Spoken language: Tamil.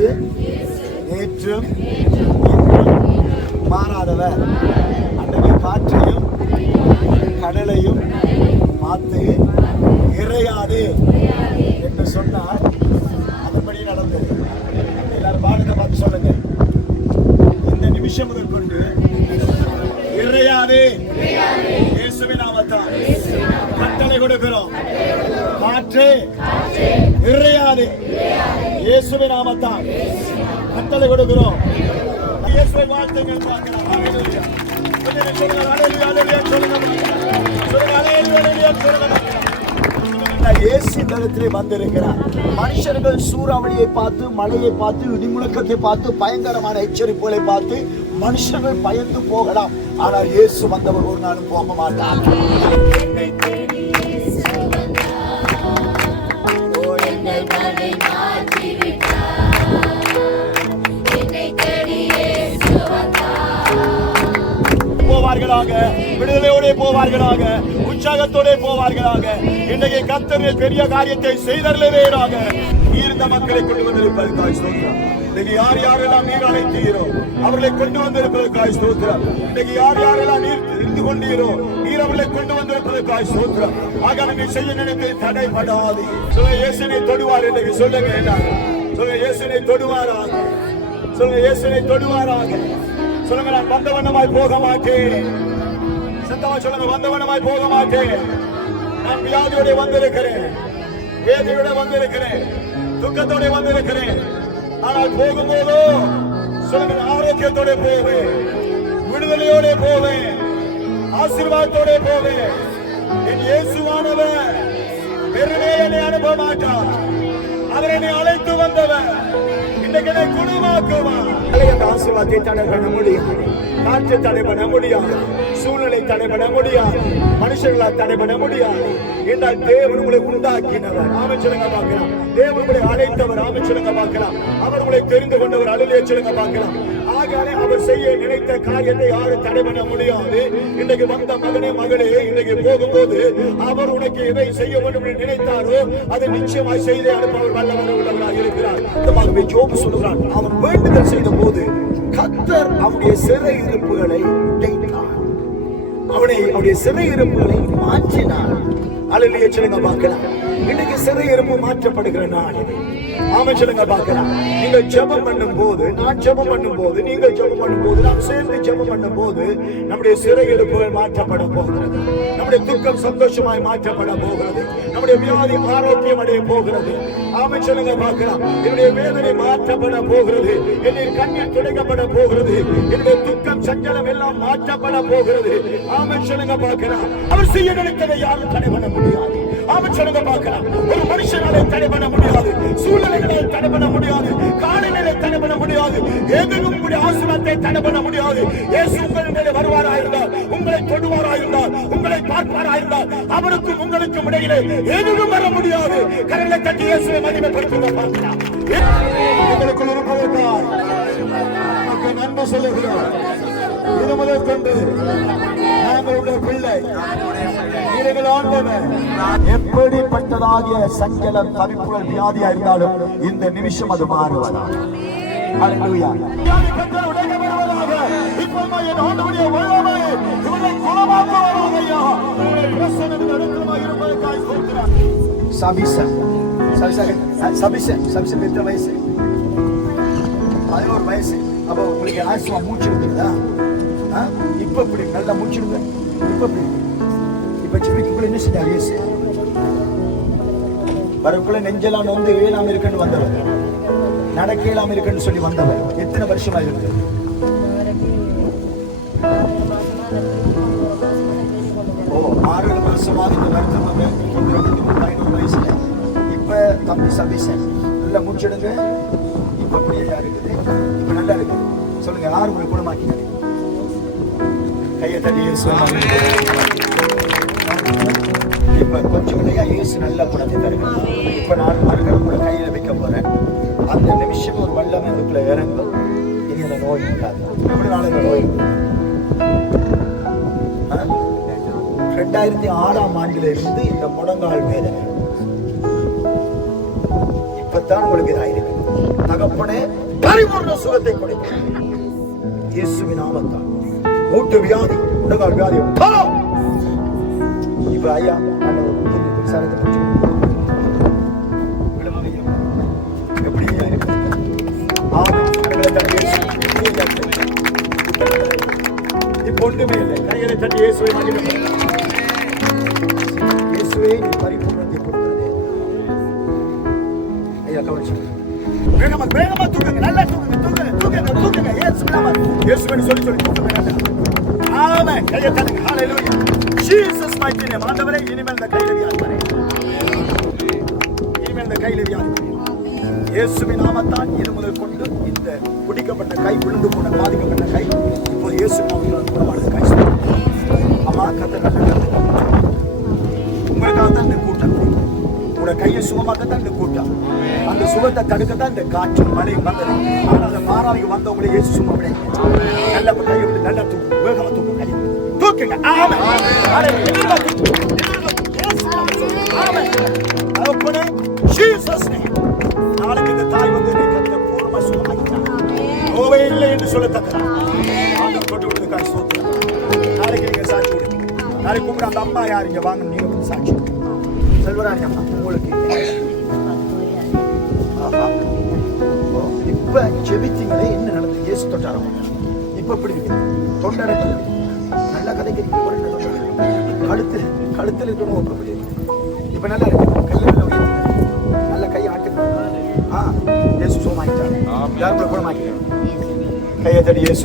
இயேசு நேற்றும் மாறாதவர். அன்றைக்கு காற்றையும் கடலையும் பார்த்து இறையாது என்று சொன்னார். அதன்படி நடந்தது. எல்லாரும் பாடத்தை பார்த்து சொல்லுங்க. இந்த நிமிஷம் முதல் கொண்டு இறையாது இயேசுவின் நாமத்தால் கட்டளை கொடுக்கிறோம். காற்று இறையாது இயேசுவின் நாமத்தால் கட்டளை கொடுக்கிறோம். இயேசுவை வாழ்த்துங்கள் பார்க்கலாம். ஹல்லேலூயா. சொல்லுங்க ஹல்லேலூயா ஹல்லேலூயா சொல்லுங்க. சொல்லுங்க ஹல்லேலூயா ஹல்லேலூயா சொல்லுங்க. இயேசு இந்த இடத்திலே வந்திருக்கிறார். மனுஷர்கள் சூறாவளியை பார்த்து, மழையை பார்த்து, இடிமுழக்கத்தை பார்த்து, பயங்கரமான எச்சரிப்புகளை பார்த்து மனுஷர்கள் பயந்து போகலாம். ஆனால் இயேசு வந்தவர் ஒரு நாளும் போக மாட்டார். போவார்களாக, விடுதலையோட போவார்களாக, உற்சாகத்தோட போவார்களாக. இன்றைக்கு கர்த்தர் பெரிய காரியத்தை செய்தருளுவீராக. இருந்த மக்களை கொண்டு வந்திருப்பதற்காக ஸ்தோத்திரம். இன்னைக்கு யார் யாரெல்லாம் நீர் அழைத்தீரோ அவர்களை கொண்டு வந்திருப்பதற்காக ஸ்தோத்திரம். இன்னைக்கு யார் யாரெல்லாம் நீர் இருந்து கொண்டீரோ நீர் அவர்களை கொண்டு வந்திருப்பதற்காக ஸ்தோத்திரம். ஆக நீங்கள் செய்ய நினைத்து தடைபடாது. சொல்ல இயேசுவை தொடுவார் என்று சொல்லுங்க. எல்லாரும் சொல்ல இயேசுவை தொடுவாராக. சொல்லுங்க இயேசுவை தொடுவாராக. சொல்லுங்க நான் வந்தவண்ணமாய் போக மாட்டேன். சத்தமா சொல்லுங்க வந்தவண்ணமாய் போக மாட்டேன். நான் வியாதியோட வந்திருக்கிறேன், வேதனையோட வந்திருக்கிறேன், துக்கத்தோட வந்திருக்கிறேன். ஆனால் போகும்போதோ சொல்லுங்க ஆரோக்கியத்தோட போவேன், விடுதலையோட போவேன், ஆசீர்வாதத்தோட போவேன். என் இயேசுவானவர் வெறுமே என்னை அனுப்ப மாட்டார். அவர் என்னை அழைத்து வந்தவர். இன்றைக்கு என்னை குணமாக்குவார். ஆசீர்வாதத்தை தடை பண்ண முடியாது, காற்றை தடை பண்ண முடியாது, சூழ்நிலை தடை பண்ண முடியாது, மனுஷர்களால் தடை பண்ண முடியாது. என்றால் தேவன் உங்களை உண்டாக்கினவர். ஆமென் பார்க்கலாம். தேவன் உங்களை அழைத்தவர். ஆமென் பார்க்கலாம். அவர் உங்களை தெரிந்து கொண்டவர். அல்லேலூயா சொல்லுங்க பார்க்கலாம். ஆகையாலே அவர் செய்ய நினைத்த காரியத்தை யாரும் தடை பண்ண முடியாது. இன்றைக்கு வந்த மகனே மகளே, இன்றைக்கு போகும்போது அவர் உனக்கு எதை செய்ய வேண்டும் என்று நினைத்தாரோ அதை நிச்சயமாய் செய்து அனுப்ப அவர் வல்லவர் உள்ளவராக இருக்கிறார். யோபு சொல்லுகிறான், அவன் வேண்டுதல் செய்த போது கர்த்தர் அவனுடைய சிறை இருப்புகளை உடைத்தார். அவனுடைய சிறை இருப்புகளை மாற்றினார். அல்லேலூயா சொல்லுங்க பார்க்கலாம். இன்னைக்கு சிறை இருப்பு மாற்றப்படுகிற நாள் இது. ஆமென் சொல்லுங்க பார்க்கலாம். நீங்கள் ஜெபம் பண்ணும் போது, நான் ஜெபம் பண்ணும் போது, நீங்கள் ஜெபம் பண்ணும் போது, நாம் சேர்ந்து ஜெபம் பண்ணும் போது நம்முடைய சிறை இருப்புகள் மாற்றப்பட போகிறது. நம்முடைய துக்கம் சந்தோஷமாய் மாற்றப்பட போகிறது. நம்முடைய வியாதி ஆரோக்கியம் அடைய போகிறது. ஆமென் சொல்லுங்க பார்க்கலாம். என்னுடைய வேதனை மாற்றப்பட போகிறது. என்னுடைய கண்ணீர் துடைக்கப்பட போகிறது. என்னுடைய துக்கம் சஞ்சலம் எல்லாம் மாற்றப்பட போகிறது. ஆமென் சொல்லுங்க பார்க்கலாம். அவர் செய்ய நினைத்ததை யாரும் தடை பண்ண முடியாது. ஆமென் சொல்லுங்க பார்க்கலாம். ஒரு மனுஷனாலே தடை பண்ண முடியாது, சூழ்நிலைகளால் தடை பண்ண முடியாது, காலநிலை தடை பண்ண முடியாது, எதுவும் உங்களுடைய ஆசீர்வாதத்தை தடை பண்ண முடியாது. இயேசு உங்கள் மேலே வருவாராயிருந்தால், உங்களை தொடுவாராயிருந்தால், உங்களை பார்ப்பாராயிருந்தால், அவருக்கும் உங்களுக்கும் இடையிலே எதுவும் வர முடியாது. கரங்களை தட்டி இயேசுவை மகிமைப்படுத்துங்க பார்க்கலாம். எங்களுக்குள் இருப்பதற்காக நமக்கு நன்மை சொல்லுகிறோம். இது முதல் கொண்டு நாங்களுடைய பிள்ளை எப்படிப்பட்டதாகிய சஞ்சலம் தவிப்புகள் வியாதியா இருந்தாலும் இந்த நிமிஷம் அது மாறுவதா. ஹல்லேலூயா. சபிசன் எத்தனை வயசு? 11 வயசு. அப்போ உங்களுக்கு ஆயுசுவா மூச்சு விட்டுருதா? இப்ப இப்படி நல்லா மூச்சுடுங்க. இப்ப செவிக்குள்ள என்ன செஞ்சார் இயேசு? வரக்குள்ள நெஞ்செல்லாம் நொந்து இயலாம இருக்குன்னு வந்தவர், நடக்க இயலாம இருக்குன்னு சொல்லி வந்தவர். எத்தனை வருஷமா இருக்கு? ஓ 6 மாசமாக இந்த வருத்தம் வந்து 11 வயசுல. இப்ப தம்பி சபிசன் நல்லா மூச்சிடுங்க. இப்ப அப்படியே இருக்குது, இப்ப நல்லா இருக்கு. சொல்லுங்க, யாரு உங்களை குணமாக்கினாரு? கையை தட்டியே சொல்லுங்க. இப்ப கொஞ்சம் இயேசு நல்ல குணத்தை தருகிறார். இப்ப நான் மறுகணம் கூட கையில வைக்க போறேன். அந்த நிமிஷம் ஒரு வல்லமை இதுக்குள்ள இறங்கும். இனி அந்த நோய் இருக்காது. எப்படி நாள் இந்த நோய் 2006ஆம் ஆண்டில இருந்து இந்த முடங்கால் வேதனை தான் உங்களுக்கு இதாயிருக்கு. தகப்பனே பரிபூர்ண சுகத்தை கொடுக்கிறேன் இயேசுவின் நாமத்தால். மூட்டு வியாதி, உடகால் வியாதி இப்ப ஐயா எப்படி இப்ப ஒன்றுமே இல்லை. கைகளை தட்டி இயேசுவை மகிமைப்படுத்துங்கள். இயேசுவே நீ பரிபூர்ணத்தை கொடுக்கிறதே. ஐயா கவனிச்சு வேகமா வேகமா தூக்குங்க, நல்லா தூக்குங்க, தூக்குங்க, தூக்குங்க, தூக்குங்க. இயேசுவின் சொல்லி சொல்லி தூக்குங்க. ஆமென். கையை தட்டுங்க. ஹalleluya. Jesus mighty name. ஆண்டவரே இனிமேல் இந்த கையில வியாதி வரை, இனிமேல் இந்த கையில வியாதி வரை இயேசுவின் நாமத்தால் இனி முதல் கொண்டு இந்த பிடிக்கப்பட்ட கை, விழுந்து போன பாதிக்கப்பட்ட கை இப்போது இயேசு நாமத்தால் குணமானது. கை அம்மா கத்த உங்களுக்காக தான் இந்த கூட்டம். உங்களோட கையை சுகமாக்கத்தான் இந்த கூட்டம். அந்த சுகத்தை தடுக்கத்தான் இந்த காற்று மழையும் வந்தது. ஆனால் அந்த மாறாவிக்கு வந்தவங்களே இயேசு சும்மா விட நல்ல கையை விட்டு நல்லா தூக்கு, வேகமா தூக்கு, கையை தூக்குங்க. ஆமென். நாளைக்கு இந்த தாய் வந்து கத்த பூர்ணமா சுகமாக்கிட்டார். நோவே இல்லை என்று சொல்லத்தக்க ஆண்டவர் கொண்டு விடுறது காய் சோத்திரம். நாளைக்கு நீங்க சாட்சி கொடுங்க. நாளைக்கு கூப்பிட அந்த அம்மா யார் இங்க வாங்க, நீங்க வந்து சாட்சி செல்வராணி அம்மா உங்களுக்கு இப்ப ஜெபித்தீங்களே, என்ன நடந்தது? இயேசு தொட்டாரம் இப்ப எப்படி இருக்கு? தொண்டரை நல்ல கதைக்கு கழுத்துல இருக்கணும். இப்ப நல்லா இருக்கு. கையை நல்ல கை ஆட்டுங்க. இயேசு சுகமாக்கிட்டார். யாரும் குணமாக்கிட்டார். கையை தடி இயேசு